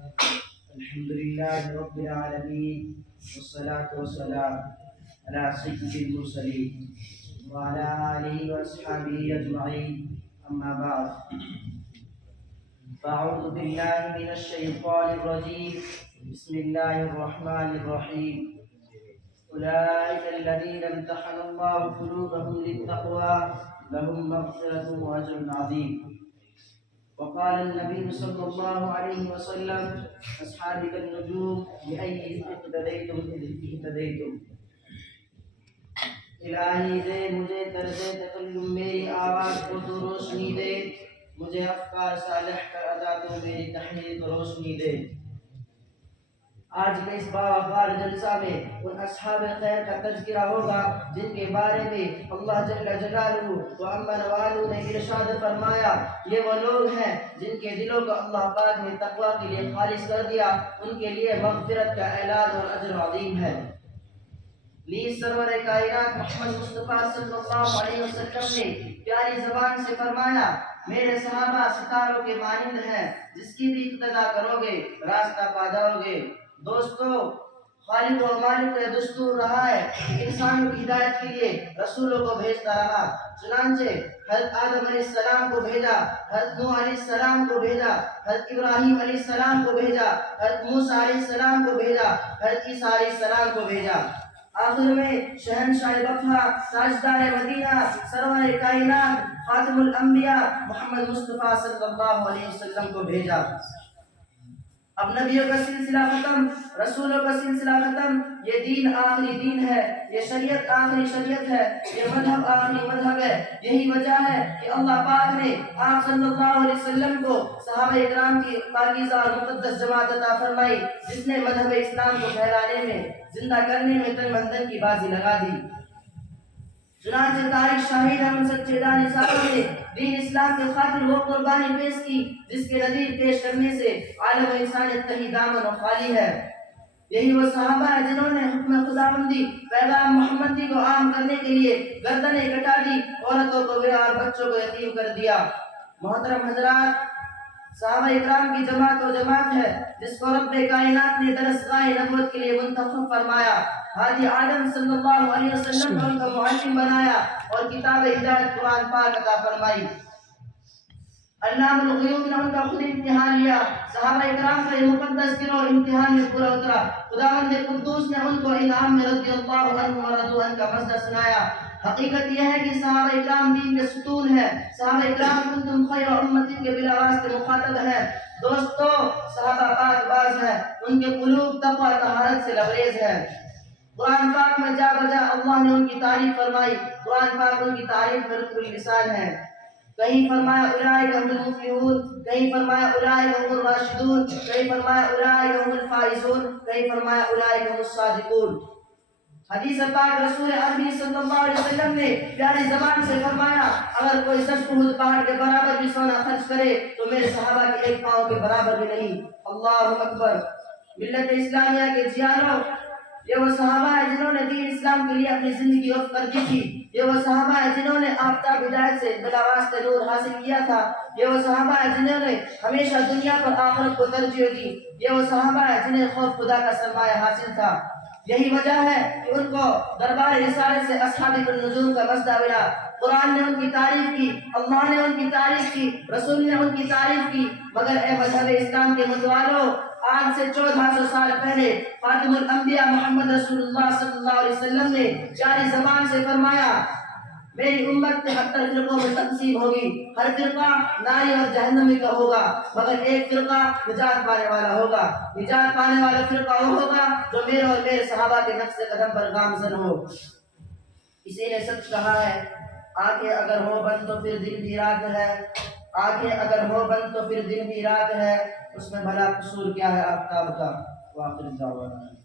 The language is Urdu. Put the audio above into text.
الحمد لله رب العالمين، والصلاة والسلام على سيد المرسلين وعلى آله وأصحابه أجمعين. أما بعد، فأعوذ بالله من الشيطان الرجيم. بسم الله الرحمن الرحيم. أولئك الذين امتحن الله قلوبهم للتقوى لهم مغفرة وأجر عظيم. وقال النبي صلى الله عليه وسلم: أصحابي كالنجوم بأي اقتديتم اهتديتم. الہی دے مجھے طرز تکلم میری آواز کو تو روشنی دے، مجھے افکار صالح کر ادا تو میری تحریر کو روشنی دے۔ آج کے اس باوقار جلسہ میں ان اصحاب خیر کا تذکرہ ہوگا جن کے بارے میں اللہ جل جلالہ و عما نوالہ نے ارشاد فرمایا، یہ وہ لوگ ہیں جن کے دلوں کو اللہ پاک نے تقوی کے لیے خالص کر دیا، ان کے لیے مغفرت کا اعلان اور اجر عظیم ہے۔ نیز سرور کائنات محمد مصطفیٰ صلی اللہ علیہ وسلم نے پیاری زبان سے فرمایا، میرے صحابہ ستاروں کے مانند ہیں، جس کی بھی اقتدا کرو گے راستہ پا جاؤ گے۔ دوستو، خالق و مالک کا دستور رہا ہے کہ انسانوں کی ہدایت کے لیے رسولوں کو بھیجتا رہا۔ چنانچہ حضرت آدم علیہ السلام کو بھیجا، حضرت نوح علیہ السلام کو بھیجا، حضرت ابراہیم علیہ السلام کو بھیجا، حضرت موسیٰ علیہ السلام کو بھیجا، حضرت عیسیٰ علیہ السلام کو بھیجا۔ آخر میں شہنشاہ بطحہ، تاجدار مدینہ، سرور کائنات، خاتم الانبیاء محمد مصطفیٰ صلی اللہ علیہ وسلم کو بھیجا۔ اب نبیوں کا سلسلہ ختم، رسولوں کا سلسلہ ختم، یہ دین آخری دین ہے، یہ شریعت آخری شریعت ہے، یہ مذہب آخری مذہب ہے۔ یہی وجہ ہے کہ اللہ پاک نے آپ صلی اللہ علیہ وسلم کو صحابہ اکرام کی پاکیزہ اور مقدس جماعت عطا فرمائی، جس نے مذہب اسلام کو پھیلانے میں، زندہ کرنے میں تن من دھن کی بازی لگا دی۔ چنانچہ تاریخ شاہد ہے ان سچے دانشوروں نے دین اسلام کے خاطر وہ قربانی پیش کی جس کے نظیر پیش کرنے سے عالم و انسانیت کہیں دامن و خالی ہے۔ یہی وہ صحابہ ہیں جنہوں نے حکم خداوندی، پیغام محمدی کو عام کرنے کے لیے گردنیں کٹا دی، عورتوں کو بیوہ اور بچوں کو یتیم کر دیا۔ محترم حضرات، صحابہ اکرام کی جماعت و جماعت ہے جس کو رب کائنات نے درسگاہ نبوت کے لیے منتخب فرمایا، حاجی آدم صلی اللہ علیہ وسلم کو ان کا معلم بنایا اور کتاب ہدایت قرآن پاک عطا فرمائی۔ علام الغیوب نے ان کا خود امتحان لیا، صحابہ اکرام کا یہ مقدس گروہ امتحان میں پورا اترا۔ خداوند قدوس نے ان کو انعام میں رضی اللہ عنہ ورضوا عنہ کا مزدہ سنایا۔ حقیقت یہ ہے کہ صحابہ اکرام دین کے ستون ہیں۔ صحابہ اکرام کنتم خیر امت کے بلا واسطے مخاطب ہیں۔ دوستو، صحابہ پاک باز ہیں، ان کے قلوب تقوی طہارت سے لبریز ہیں۔ قرآن پاک میں جا بجا اللہ نے ان کی تعریف فرمائی۔ قرآن پاک ان کی تعریف میں رتب اللسان ہے۔ کہیں فرمایا اولئک هم المفلحون، کہیں فرمایا اولئک هم الراشدون، کہیں فرمایا اولئک هم الفائزون، کہیں فرمایا اولئک هم الصادقون۔ حدیث پاک رسول عربی صلی اللہ علیہ وسلم نے پیاری زبان سے فرمایا، اگر کوئی سچ احد پہاڑ کے برابر بھی سونا خرچ کرے تو میرے صحابہ کے ایک پاؤں کے برابر بھی نہیں۔ اللہ اکبر۔ ملت اسلامیہ کے جیانوں، یہ وہ صحابہ ہیں جنہوں نے دین اسلام کے لیے اپنی زندگی وقف کر دی تھی۔ یہ وہ صحابہ ہیں جنہوں نے آفتاب ہدایت سے بلا واسطہ نور حاصل کیا تھا۔ یہ وہ صحابہ ہیں جنہوں نے ہمیشہ دنیا پر آخرت کو ترجیح دی۔ یہ وہ صحابہ ہیں جنہیں خوف خدا کا سرمایہ حاصل تھا۔ یہی وجہ ہے کہ ان کو دربار رسالت سے اصحاب النجوم کا مزدہ ملا۔ قرآن نے ان کی تعریف کی، اللہ نے ان کی تعریف کی، رسول نے ان کی تعریف کی، مگر اے مذہب اسلام کے متوالوں، آج سے 1400 سال پہلے خاتم الانبیاء محمد رسول اللہ صلی اللہ علیہ وسلم نے پیاری زبان سے فرمایا، میری امت 73 فرقوں میں تقسیم ہوگی، ہر فرقہ ناری اور جہنمی کا ہوگا، مگر ایک فرقہ نجات پانے والا ہوگا۔ نجات پانے والا فرقہ وہ ہوگا جو میرے اور میرے صحابہ کے نقش قدم پر گامزن ہو۔ اسی نے سچ کہا ہے، آنکھیں اگر ہو بند تو پھر دن بھی رات ہے، آنکھیں اگر ہو بند تو پھر دن بھی رات ہے، اس میں بھلا قصور کیا ہے آفتاب کا؟ وآخر دعوانا